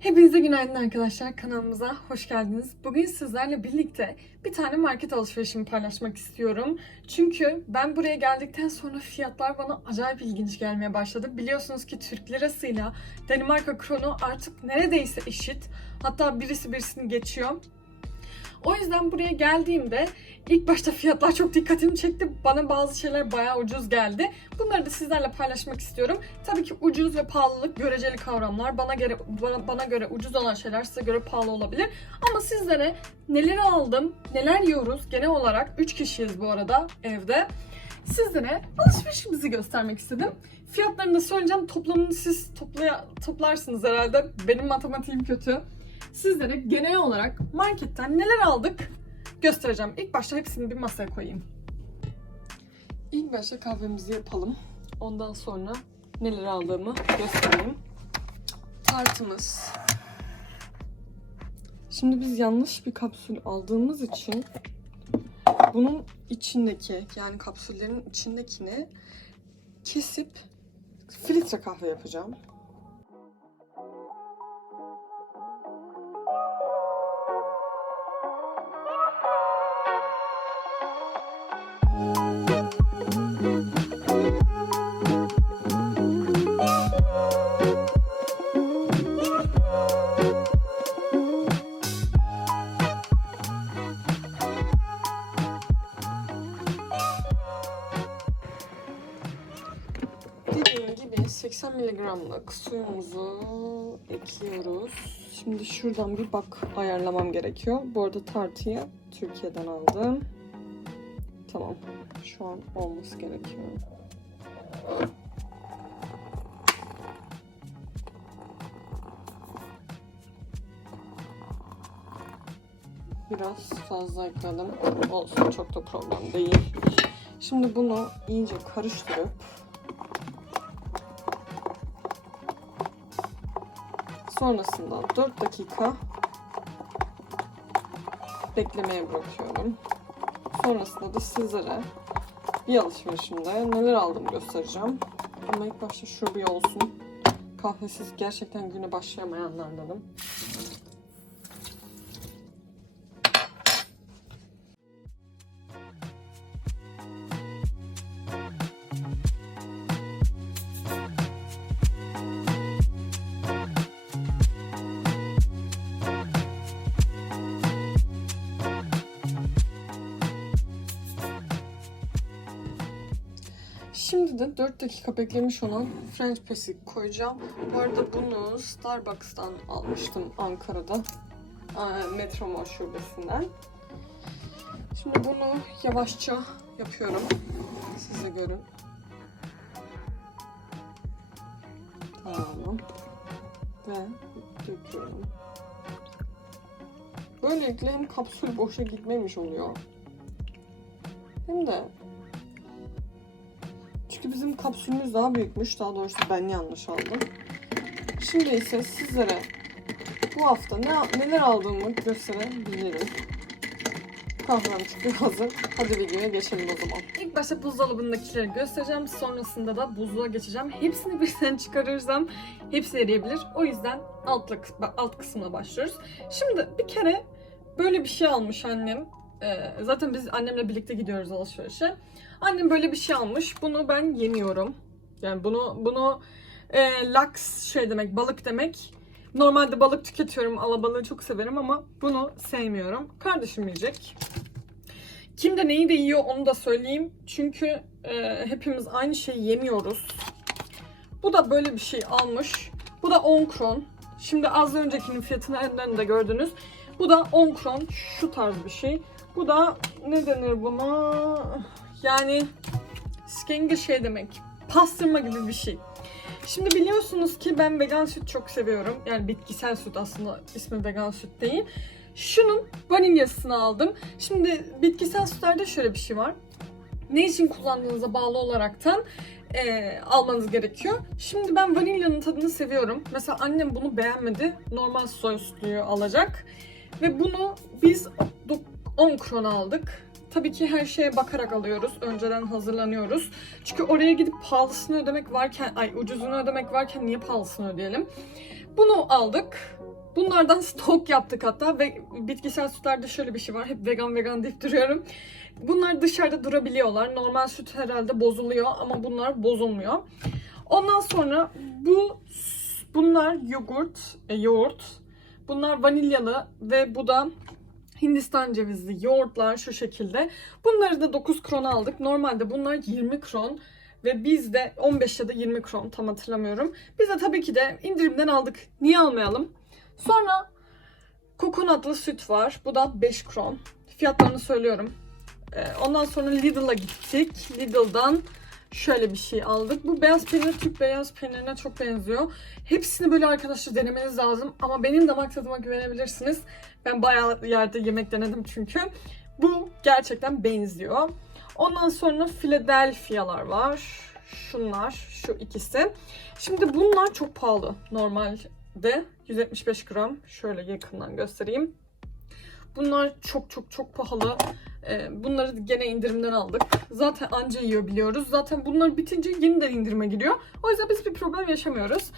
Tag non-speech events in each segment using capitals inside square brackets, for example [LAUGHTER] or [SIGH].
Hepinize günaydın arkadaşlar. Kanalımıza hoş geldiniz. Bugün sizlerle birlikte bir tane market alışverişimi paylaşmak istiyorum. Çünkü ben buraya geldikten sonra fiyatlar bana acayip ilginç gelmeye başladı. Biliyorsunuz ki Türk lirasıyla Danimarka kronu artık neredeyse eşit. Hatta birisi birisini geçiyor. O yüzden buraya geldiğimde ilk başta fiyatlar çok dikkatimi çekti. Bana bazı şeyler bayağı ucuz geldi. Bunları da sizlerle paylaşmak istiyorum. Tabii ki ucuz ve pahalılık göreceli kavramlar. Bana göre bana, göre ucuz olan şeyler size göre pahalı olabilir. Ama sizlere neleri aldım, neler yiyoruz genel olarak 3 kişiyiz bu arada evde. Sizlere alışverişimizi göstermek istedim. Fiyatlarını da söyleyeceğim. Toplamını siz toplaya, toplarsınız herhalde. Benim matematiğim kötü. Sizlere genel olarak marketten neler aldık göstereceğim. İlk başta hepsini bir masaya koyayım. İlk başta kahvemizi yapalım. Ondan sonra neler aldığımı göstereyim. Tartımız. Şimdi biz yanlış bir kapsül aldığımız için bunun içindeki yani kapsüllerin içindekini kesip filtre kahve yapacağım. Dediğim gibi 80 miligramlık suyumuzu ekliyoruz. Şimdi şuradan bir bak ayarlamam gerekiyor. Bu arada tartıyı Türkiye'den aldım. Tamam. Şu an olması gerekiyor. Biraz fazla ekledim. Olsun çok da problem değil. Şimdi bunu iyice karıştırıp Sonrasında 4 dakika beklemeye bırakıyorum. Sonrasında da sizlere bir alışverişimde neler aldım göstereceğim. Ama ilk başta şu bir olsun. Kahvesiz gerçekten güne başlayamayanlardanım. Şimdi de 4 dakika beklemiş olan French press'i koyacağım. Bu arada bunu Starbucks'tan almıştım Ankara'da. Aa, Metro Mall şubesinden. Şimdi bunu yavaşça yapıyorum. Siz de görün. Tamam. Ve döküyorum. Böylelikle hem kapsül boşa gitmemiş oluyor. Hem de çünkü bizim kapsülümüz daha büyükmüş. Daha doğrusu ben yanlış aldım. Şimdi ise sizlere bu hafta ne, neler aldığımı gösterebilirim. Kahvem çünkü hazır. Hadi videoya geçelim o zaman. İlk başta buzdolabındakileri göstereceğim. Sonrasında da buzluğa geçeceğim. Hepsini birden [LAUGHS] çıkarırsam hepsi eriyebilir. O yüzden alt, alt kısmına başlıyoruz. Şimdi bir kere böyle bir şey almış annem. Ee, zaten biz annemle birlikte gidiyoruz alışverişe. Annem böyle bir şey almış. Bunu ben yemiyorum. Yani bunu bunu e, laks şey demek, balık demek. Normalde balık tüketiyorum, alabalığı çok severim ama bunu sevmiyorum. Kardeşim yiyecek. Kim de neyi de yiyor onu da söyleyeyim. Çünkü e, hepimiz aynı şeyi yemiyoruz. Bu da böyle bir şey almış. Bu da 10 kron. Şimdi az öncekinin fiyatını önden de gördünüz. Bu da 10 kron. Şu tarz bir şey. Bu da ne denir buna? Yani skenger şey demek. Pastırma gibi bir şey. Şimdi biliyorsunuz ki ben vegan süt çok seviyorum. Yani bitkisel süt aslında ismi vegan süt değil. Şunun vanilyasını aldım. Şimdi bitkisel sütlerde şöyle bir şey var. Ne için kullandığınıza bağlı olaraktan e, almanız gerekiyor. Şimdi ben vanilyanın tadını seviyorum. Mesela annem bunu beğenmedi. Normal soy sütlüyü alacak. Ve bunu biz 10 kron aldık. Tabii ki her şeye bakarak alıyoruz. Önceden hazırlanıyoruz. Çünkü oraya gidip pahalısını ödemek varken, ay ucuzunu ödemek varken niye pahalısını ödeyelim? Bunu aldık. Bunlardan [LAUGHS] stok yaptık hatta ve bitkisel sütlerde şöyle bir şey var. Hep vegan vegan deyip duruyorum. Bunlar dışarıda durabiliyorlar. Normal süt herhalde bozuluyor ama bunlar bozulmuyor. Ondan sonra bu bunlar yoğurt, e, yoğurt. Bunlar vanilyalı ve bu da Hindistan cevizli yoğurtlar şu şekilde. Bunları da 9 kron aldık. Normalde bunlar 20 kron ve biz de 15 ya da 20 kron tam hatırlamıyorum. Biz de tabii ki de indirimden aldık. Niye almayalım? Sonra kokonatlı süt var. Bu da 5 kron. Fiyatlarını söylüyorum. Ee, Ondan sonra Lidl'a gittik. Lidl'dan şöyle bir şey aldık. Bu beyaz peynir Türk beyaz peynirine çok benziyor. Hepsini böyle arkadaşlar denemeniz lazım. Ama benim damak tadıma güvenebilirsiniz. Ben bayağı yerde yemek denedim çünkü. Bu gerçekten benziyor. Ondan sonra Philadelphia'lar var. Şunlar, şu ikisi. Şimdi bunlar çok pahalı normalde. 175 gram. Şöyle yakından göstereyim. Bunlar çok çok çok pahalı. Ee, Bunları gene indirimden aldık. Zaten anca yiyor biliyoruz. Zaten bunlar bitince yeniden indirime giriyor. O yüzden biz bir problem yaşamıyoruz.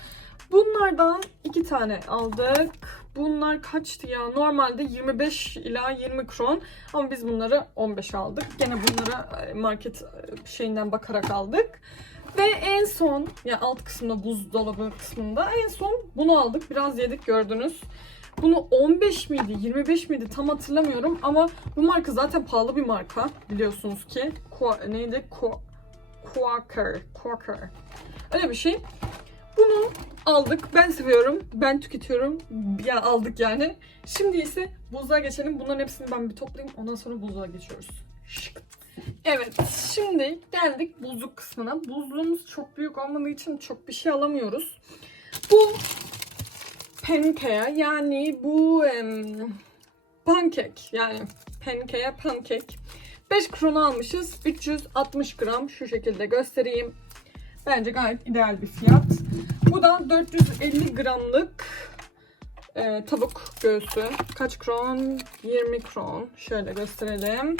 Bunlardan iki tane aldık. Bunlar kaçtı ya? Normalde 25 ila 20 kron. Ama biz bunları 15 aldık. Gene bunları e, market e, şeyinden bakarak aldık. Ve en son, ya alt kısmında buzdolabı kısmında en son bunu aldık. Biraz yedik gördünüz. Bunu 15 miydi 25 miydi tam hatırlamıyorum ama bu marka zaten pahalı bir marka biliyorsunuz ki. Qua- neydi? Qua- Quaker. Quaker. Öyle bir şey. Bunu aldık. Ben seviyorum. Ben tüketiyorum. Ya aldık yani. Şimdi ise buzluğa geçelim. Bunların hepsini ben bir toplayayım. Ondan sonra buzluğa geçiyoruz. Şık. Evet, şimdi geldik buzluk kısmına. Buzluğumuz çok büyük olmadığı için çok bir şey alamıyoruz. Bu pancake yani bu em, pankek yani pancake pankek. 5 krona almışız. 360 gram şu şekilde göstereyim. Bence gayet ideal bir fiyat. Bu da 450 gramlık e, tavuk göğsü. Kaç kron? 20 kron. Şöyle gösterelim.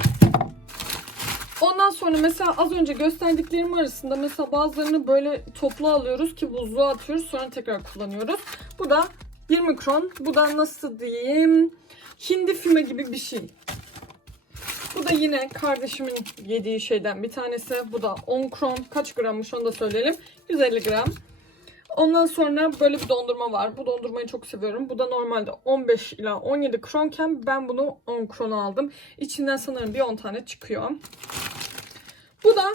Ondan sonra mesela az önce gösterdiklerim arasında mesela bazılarını böyle toplu alıyoruz ki buzluğa atıyoruz sonra tekrar kullanıyoruz. Bu da 20 kron. Bu da nasıl diyeyim? Hindi füme gibi bir şey. Bu da yine kardeşimin yediği şeyden bir tanesi. Bu da 10 kron. Kaç grammış onu da söyleyelim. 150 gram. Ondan sonra böyle bir dondurma var. Bu dondurmayı çok seviyorum. Bu da normalde 15 ila 17 kronken ben bunu 10 krona aldım. İçinden sanırım bir 10 tane çıkıyor. Bu da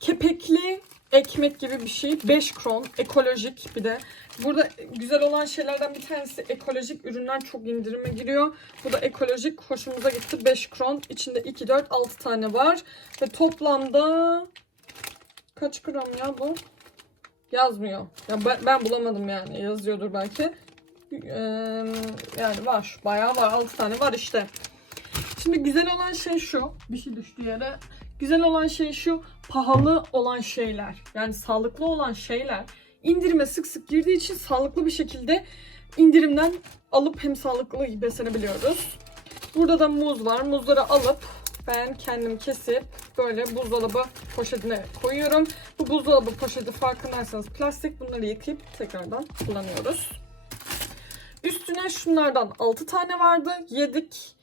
kepekli ekmek gibi bir şey. 5 kron. Ekolojik bir de. Burada güzel olan şeylerden bir tanesi ekolojik ürünler çok indirime giriyor. Bu da ekolojik. Hoşumuza gitti. 5 kron. İçinde 2, 4, 6 tane var. Ve toplamda kaç gram ya bu? Yazmıyor. Ya ben, ben bulamadım yani. Yazıyordur belki. Ee, yani var. Bayağı var. 6 tane var işte. Şimdi güzel olan şey şu. Bir şey düştü yere. Güzel olan şey şu. Pahalı olan şeyler. Yani sağlıklı olan şeyler indirime sık sık girdiği için sağlıklı bir şekilde indirimden alıp hem sağlıklı beslenebiliyoruz. Burada da muz var. Muzları alıp ben kendim kesip böyle buzdolabı poşetine koyuyorum. Bu buzdolabı poşeti farkındaysanız plastik. Bunları yıkayıp tekrardan kullanıyoruz. Üstüne şunlardan 6 tane vardı. Yedik.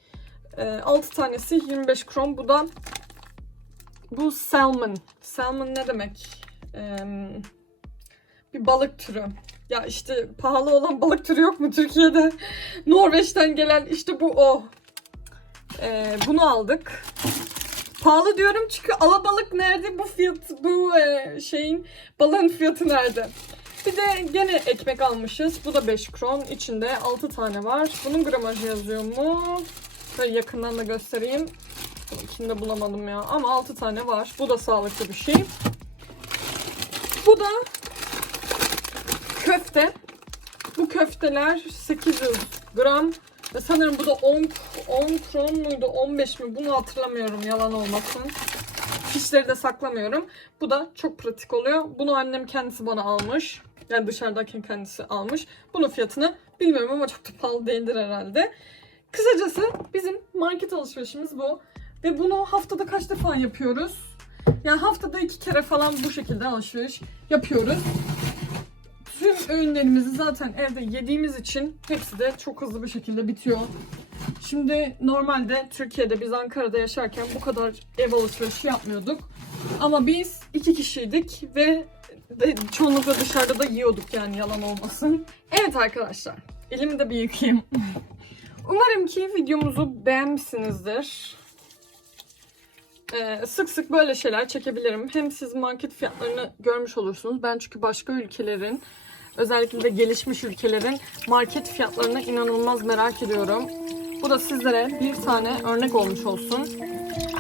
6 tanesi 25 kron. Bu da bu salmon. Salmon ne demek? Ee, bir balık türü. Ya işte pahalı olan balık türü yok mu Türkiye'de? [LAUGHS] Norveç'ten gelen işte bu o. Ee, bunu aldık. Pahalı diyorum çünkü alabalık nerede bu fiyat bu e, şeyin balığın fiyatı nerede? Bir de gene ekmek almışız. Bu da 5 kron. İçinde 6 tane var. Bunun gramajı yazıyor mu? Şöyle yakından da göstereyim. İkini de bulamadım ya. Ama 6 tane var. Bu da sağlıklı bir şey. Bu da köfte. Bu köfteler 800 gram. Ve sanırım bu da 10, 10 kron muydu 15 mi bunu hatırlamıyorum yalan olmasın. Fişleri de saklamıyorum. Bu da çok pratik oluyor. Bunu annem kendisi bana almış. Yani dışarıdayken kendisi almış. Bunun fiyatını bilmiyorum ama çok da pahalı değildir herhalde. Kısacası bizim market alışverişimiz bu. Ve bunu haftada kaç defa yapıyoruz? Yani haftada iki kere falan bu şekilde alışveriş yapıyoruz. tüm öğünlerimizi zaten evde yediğimiz için hepsi de çok hızlı bir şekilde bitiyor. Şimdi normalde Türkiye'de biz Ankara'da yaşarken bu kadar ev alışverişi yapmıyorduk. Ama biz iki kişiydik ve de çoğunlukla dışarıda da yiyorduk yani yalan olmasın. Evet arkadaşlar, elimi de bir yıkayayım. [LAUGHS] Umarım ki videomuzu beğenmişsinizdir. Ee, sık sık böyle şeyler çekebilirim. Hem siz market fiyatlarını görmüş olursunuz. Ben çünkü başka ülkelerin, özellikle de gelişmiş ülkelerin market fiyatlarını inanılmaz merak ediyorum. Bu da sizlere bir tane örnek olmuş olsun.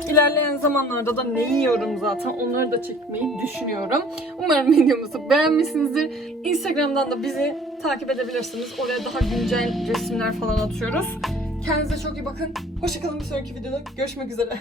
İlerleyen zamanlarda da ne yiyorum zaten onları da çekmeyi düşünüyorum. Umarım [LAUGHS] videomuzu beğenmişsinizdir. Instagram'dan da bizi takip edebilirsiniz. Oraya daha güncel resimler falan atıyoruz. Kendinize çok iyi bakın. Hoşçakalın bir sonraki videoda. Görüşmek üzere.